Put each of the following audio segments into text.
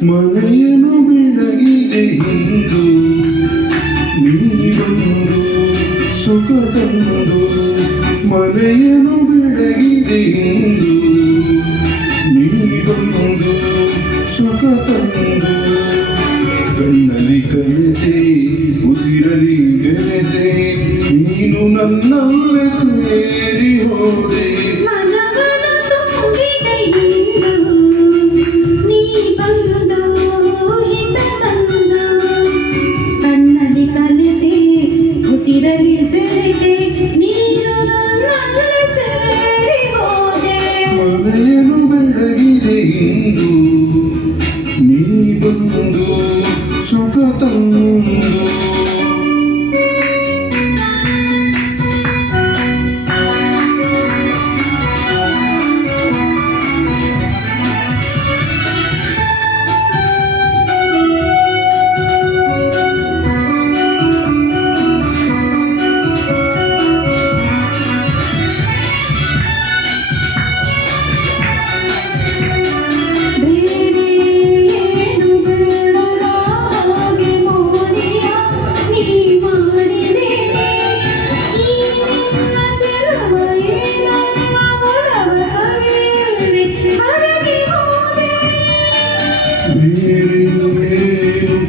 ಮನೆಯನ್ನು ಬೆಳಗಿದೆ ಇಂದು ನೀವೊಂದು ಸುಖ ತಂದು ಮನೆಯನ್ನು ಬೆಳಗಿದೆ ಇಂದು ನೀವೊಂದು ಸುಖ ತಂದು ಕಣ್ಣಲ್ಲಿ ಕಲಿತೆ ಉಸಿರಲಿ ಬೆರೆತೆ ನೀನು ನನ್ನಲ್ಲೇ ಸೇರಿ ಹೋದೆ ಮನೆಯನ್ನು ಬೆಳಗಿದೆ ಇಂದು ನೀ ಬಂದು ಸುಖ ತಂದು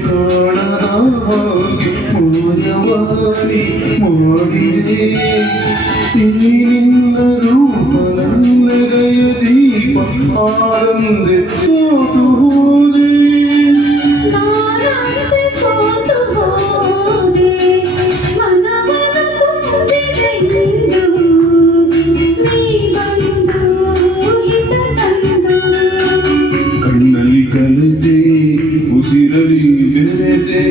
ಪ್ರಾಣರಾಗಿ ಮೋಜವಾರಿ ಮಾಡಿದೆ ನಿನ್ನ ರೂಪ ನನ್ನೆದೆಯ ದೀಪ ಆರಂದೆ ಸೋತು ಹೋದೆ ಕಣ್ಣಲ್ಲಿ ಕಲಿತೆ ಉಸಿರಲಿ ಬೆರೆತೆ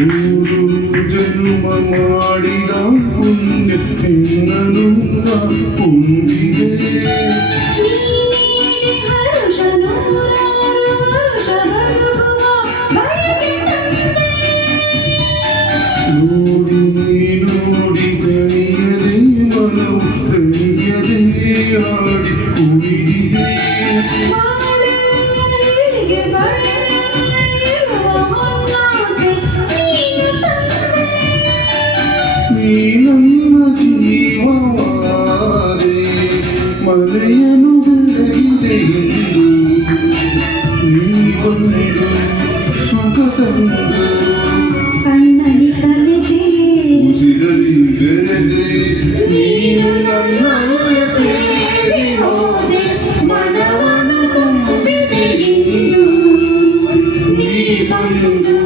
ನೂರು ಜನ್ಮ ಮಾಡಿದ ಪುಣ್ಯ ನಿನ್ನನು ಹೊಂದಿದೆ ನೋಡಿ ನೋಡಿ ಕಣಿಯದೆ ಮನವು ಕಣಿಯದೆ ಆಡಿ ಕುಣಿದಿದೆ ನೀ ನನ್ನ ಜೀವವಾದೆ ಮನೆಯನ್ನು ಬೆಳಗಿದೆ ಇಂದು ನೀ ಬಂದು ಸುಖ ತಂದು ಉಸಿರಲಿ ಬೆರೆದೆ ನೀನು ನನ್ನಲ್ಲೇ ಸೇರಿ ಹೋದೆ ಮನವನ್ನು ತುಂಬಿದೆ ಇಂದು ನೀ ಬಂದು